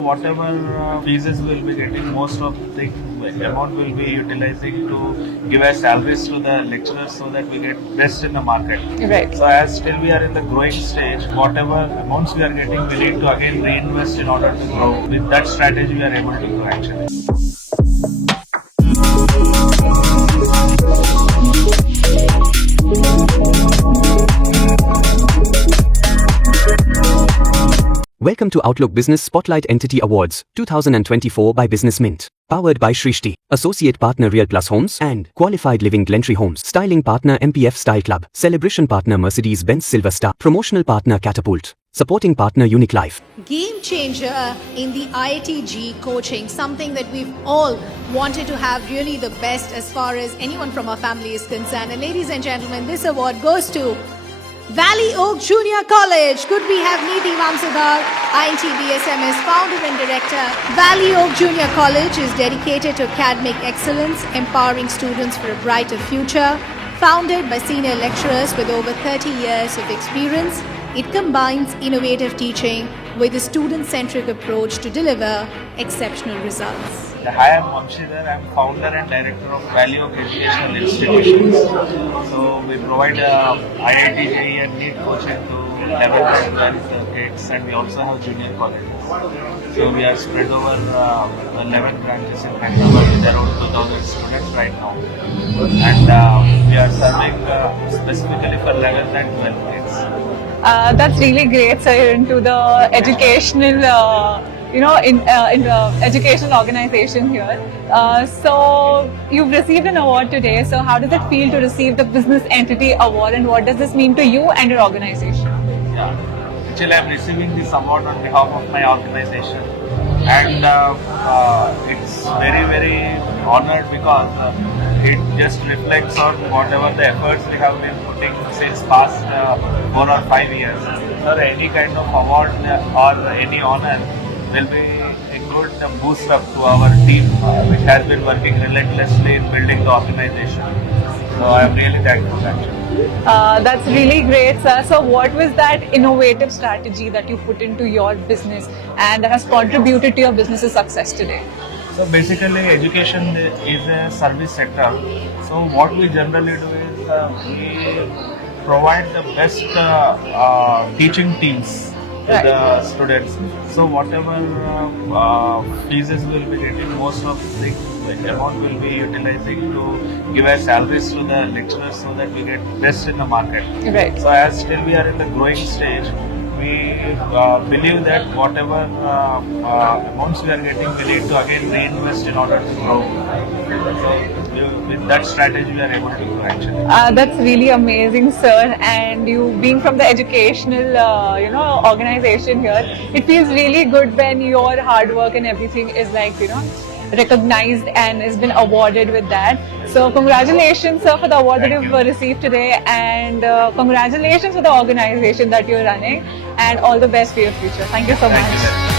Whatever fees will be getting, most of the amount will be utilizing to give as salaries to the lecturers so that we get best in the market. Right. So as still we are in the growing stage, whatever amounts we are getting, we need to again reinvest in order to grow. With that strategy, we are able to grow actually. Welcome to Outlook Business Spotlight Entity Awards 2024 by Business Mint. Powered by Shrishti, Associate Partner Real Plus Homes and Qualified Living Glentree Homes. Styling Partner MPF Style Club. Celebration Partner Mercedes-Benz Silver Star. Promotional Partner Catapult. Supporting Partner Unique Life. Game changer in the IITG coaching, something that we've all wanted to have really the best as far as anyone from our family is concerned. And ladies and gentlemen, this award goes to Valley Oak Junior College. Could we have Neeti Vamsadar, INTB SMS founder and director. Valley Oak Junior College is dedicated to academic excellence, empowering students for a brighter future. Founded by senior lecturers with over 30 years of experience, it combines innovative teaching with a student-centric approach to deliver exceptional results. Hi, I'm Vamshidhar. I'm founder and director of Valley Oak Educational Institutions. So we provide IIT, JEE and NEET coaching to 11th and 12th kids, and we also have junior colleges. So we are spread over 11 branches in Hyderabad with around 2,000 students right now. And we are serving specifically for 11th and 12th kids. That's really great, sir. You're into the educational, in the educational organization here. So you've received an award today. So how does it feel to receive the Business Entity Award, and what does this mean to you and your organization? Yeah, actually I'm receiving this award on behalf of my organization, and it's very honored because it just reflects on whatever the efforts we have been putting since past 4 or 5 years. So any kind of award or any honor will be a good boost up to our team, which has been working relentlessly in building the organization. So I am really thankful actually. That's really great, sir. So what was that innovative strategy that you put into your business and that has contributed to your business's success today? So basically education is a service sector. So what we generally do is we provide the best teaching teams to the students. So whatever fees will be getting, most of the amount will be utilizing to give as salaries to the lecturers so that we get best in the market. Right. So as still we are in the growing stage, we believe that whatever amounts we are getting, we need to again reinvest in order to grow. So with that strategy, we are able to grow actually. That's really amazing, sir. And you being from the educational, organization here, it feels really good when your hard work and everything is recognized and has been awarded with that. So congratulations, sir, for the award that you've received today, and congratulations for the organization that you're running, and all the best for your future. Thank you so much. Thank you.